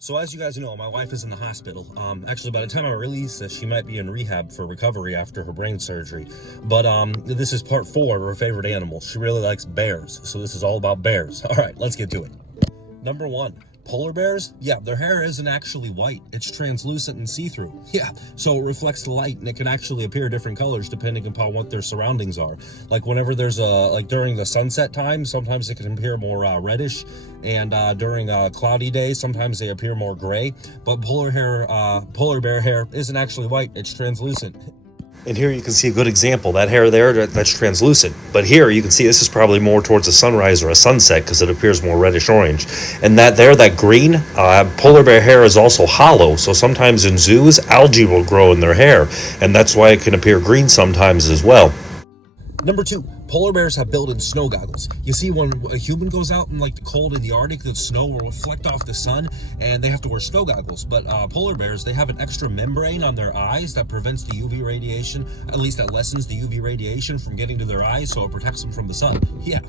So as you guys know, my wife is in the hospital. Actually, by the time I release this, she might be in rehab for recovery after her brain surgery. But this is part 4 of her favorite animal. She really likes bears, so this is all about bears. All right, let's get to it. Number 1, polar bears. Yeah, their hair isn't actually white. It's translucent and see-through. Yeah, so it reflects the light, and it can actually appear different colors depending upon what their surroundings are. Like whenever there's during the sunset time, sometimes it can appear more reddish, and during cloudy days, sometimes they appear more gray. But polar bear hair isn't actually white. It's translucent. And here you can see a good example. That hair there, that's translucent. But here you can see this is probably more towards a sunrise or a sunset because it appears more reddish orange. And that green, polar bear hair is also hollow. So sometimes in zoos, algae will grow in their hair. And that's why it can appear green sometimes as well. Number 2, polar bears have built-in snow goggles. You see, when a human goes out in like the cold in the Arctic, the snow will reflect off the sun, and they have to wear snow goggles. But polar bears, they have an extra membrane on their eyes that prevents the UV radiation, at least that lessens the UV radiation from getting to their eyes, so it protects them from the sun. Yeah.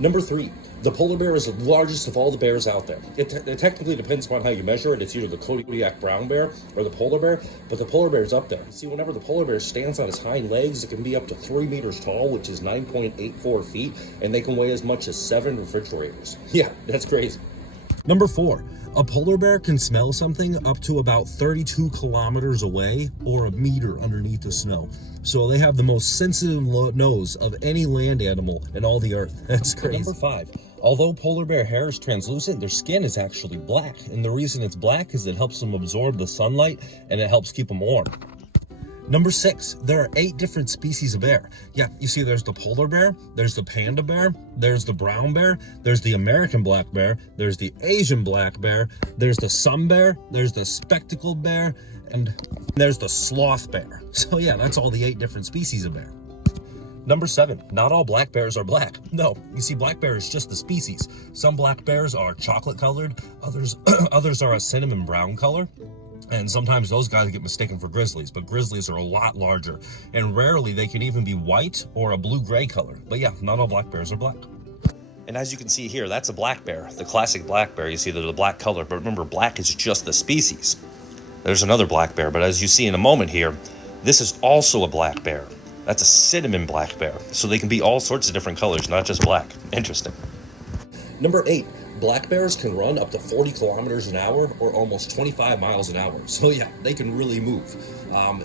Number 3, the polar bear is the largest of all the bears out there. It technically depends upon how you measure it. It's either the Kodiak brown bear or the polar bear, but the polar bear is up there. See, whenever the polar bear stands on its hind legs, it can be up to 3 meters tall, which is 9.84 feet, and they can weigh as much as 7 refrigerators. Yeah, that's crazy. Number 4, a polar bear can smell something up to about 32 kilometers away or a meter underneath the snow. So they have the most sensitive nose of any land animal in all the earth. That's crazy. Number 5, although polar bear hair is translucent, their skin is actually black. And the reason it's black is it helps them absorb the sunlight and it helps keep them warm. Number 6, there are 8 different species of bear. Yeah, you see there's the polar bear, there's the panda bear, there's the brown bear, there's the American black bear, there's the Asian black bear, there's the sun bear, there's the spectacled bear, and there's the sloth bear. So yeah, that's all the 8 different species of bear. Number 7, not all black bears are black. No, you see, black bear is just the species. Some black bears are chocolate colored, others are a cinnamon brown color. And sometimes those guys get mistaken for grizzlies, but grizzlies are a lot larger. And rarely they can even be white or a blue-gray color. But yeah, not all black bears are black. And as you can see here, that's a black bear, the classic black bear. You see the black color, but remember, black is just the species. There's another black bear, but as you see in a moment here, this is also a black bear. That's a cinnamon black bear. So they can be all sorts of different colors, not just black. Interesting. Number 8, black bears can run up to 40 kilometers an hour or almost 25 miles an hour. So yeah, they can really move.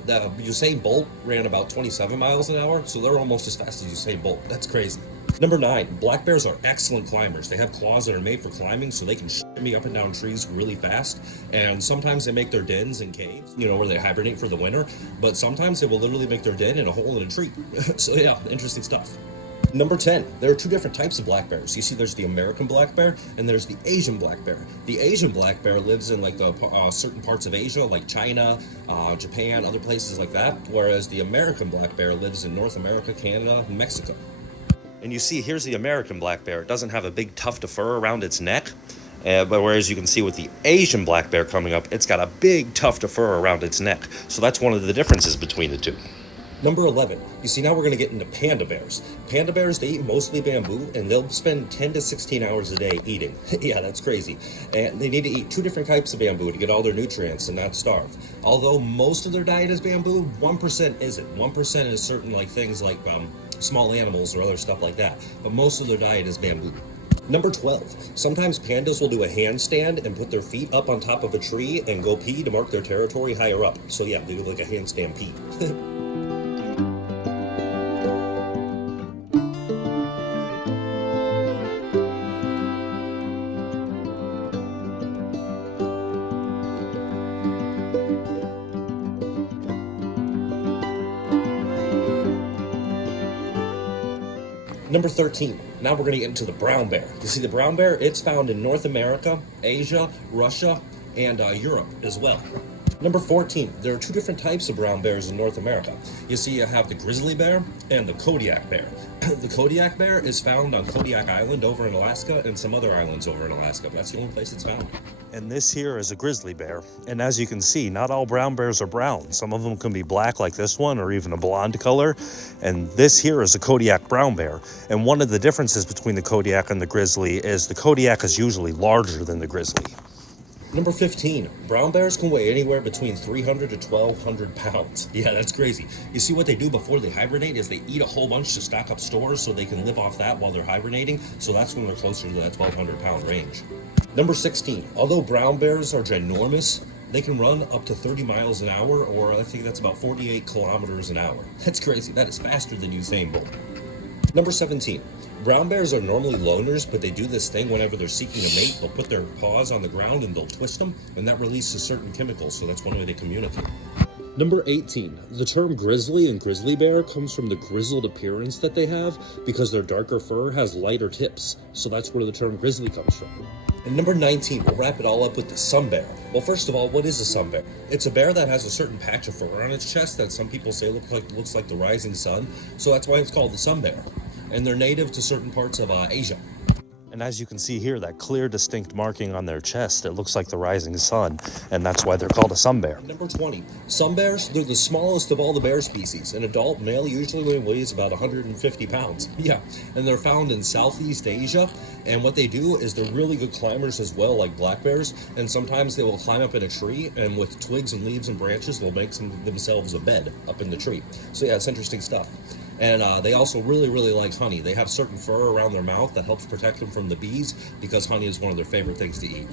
The Usain Bolt ran about 27 miles an hour, so they're almost as fast as Usain Bolt. That's crazy. Number 9, black bears are excellent climbers. They have claws that are made for climbing, so they can shimmy up and down trees really fast. And sometimes they make their dens in caves, where they hibernate for the winter. But sometimes they will literally make their den in a hole in a tree. So yeah, interesting stuff. Number 10, there are 2 different types of black bears. You see, there's the American black bear and there's the Asian black bear. The Asian black bear lives in like the certain parts of Asia, like China, Japan, other places like that. Whereas the American black bear lives in North America, Canada, and Mexico. And you see, here's the American black bear. It doesn't have a big tuft of fur around its neck. But whereas you can see with the Asian black bear coming up, it's got a big tuft of fur around its neck. So that's one of the differences between the 2. Number 11, you see, now we're going to get into panda bears. Panda bears, they eat mostly bamboo, and they'll spend 10 to 16 hours a day eating. Yeah, that's crazy. And they need to eat 2 different types of bamboo to get all their nutrients and not starve. Although most of their diet is bamboo, 1% isn't. 1% is certain things like small animals or other stuff like that. But most of their diet is bamboo. Number 12, sometimes pandas will do a handstand and put their feet up on top of a tree and go pee to mark their territory higher up. So yeah, they do like a handstand pee. Number 13, now we're going to get into the brown bear. You see, the brown bear, it's found in North America, Asia, Russia, and Europe as well. Number 14, there are 2 different types of brown bears in North America. You see, you have the grizzly bear and the Kodiak bear. The Kodiak bear is found on Kodiak Island over in Alaska and some other islands over in Alaska. That's the only place it's found. And this here is a grizzly bear. And as you can see, not all brown bears are brown. Some of them can be black like this one or even a blonde color. And this here is a Kodiak brown bear. And one of the differences between the Kodiak and the grizzly is the Kodiak is usually larger than the grizzly. Number 15, brown bears can weigh anywhere between 300 to 1,200 pounds. Yeah, that's crazy. You see, what they do before they hibernate is they eat a whole bunch to stock up stores so they can live off that while they're hibernating. So that's when they're closer to that 1,200 pound range. Number 16, although brown bears are ginormous, they can run up to 30 miles an hour, or I think that's about 48 kilometers an hour. That's crazy. That is faster than Usain Bolt. Number 17. Brown bears are normally loners, but they do this thing whenever they're seeking a mate. They'll put their paws on the ground and they'll twist them, and that releases certain chemicals, so that's one way they communicate. Number 18. The term grizzly and grizzly bear comes from the grizzled appearance that they have because their darker fur has lighter tips, so that's where the term grizzly comes from. And number 19, we'll wrap it all up with the sun bear. Well, first of all, what is a sun bear? It's a bear that has a certain patch of fur on its chest that some people say looks like the rising sun, so that's why it's called the sun bear. And they're native to certain parts of Asia. And as you can see here, that clear, distinct marking on their chest, it looks like the rising sun, and that's why they're called a sun bear. Number 20, sun bears, they're the smallest of all the bear species. An adult male usually weighs about 150 pounds. Yeah, and they're found in Southeast Asia, and what they do is they're really good climbers as well, like black bears, and sometimes they will climb up in a tree, and with twigs and leaves and branches, they'll make themselves a bed up in the tree. So yeah, it's interesting stuff. And they also really like honey. They have certain fur around their mouth that helps protect them from the bees because honey is one of their favorite things to eat.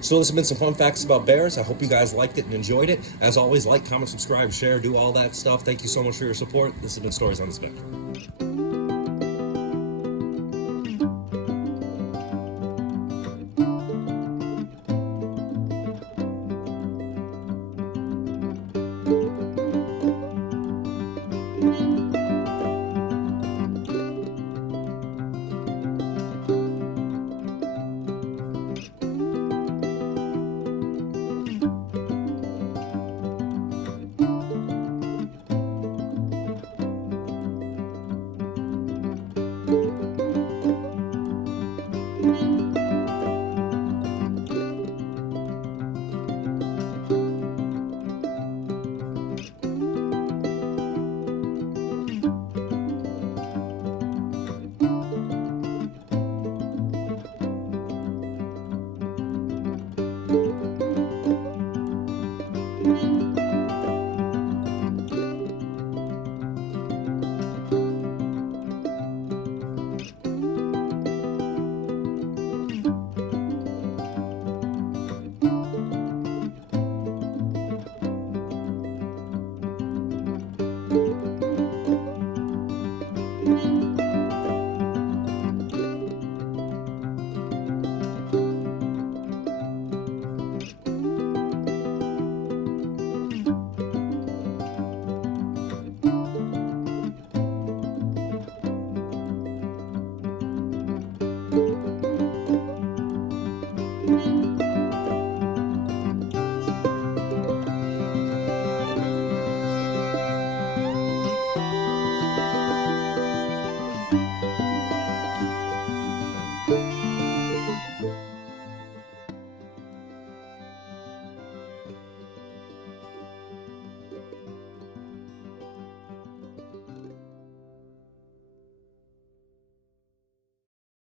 So this has been some fun facts about bears. I hope you guys liked it and enjoyed it. As always, like, comment, subscribe, share, do all that stuff. Thank you so much for your support. This has been Stories on the Spectrum.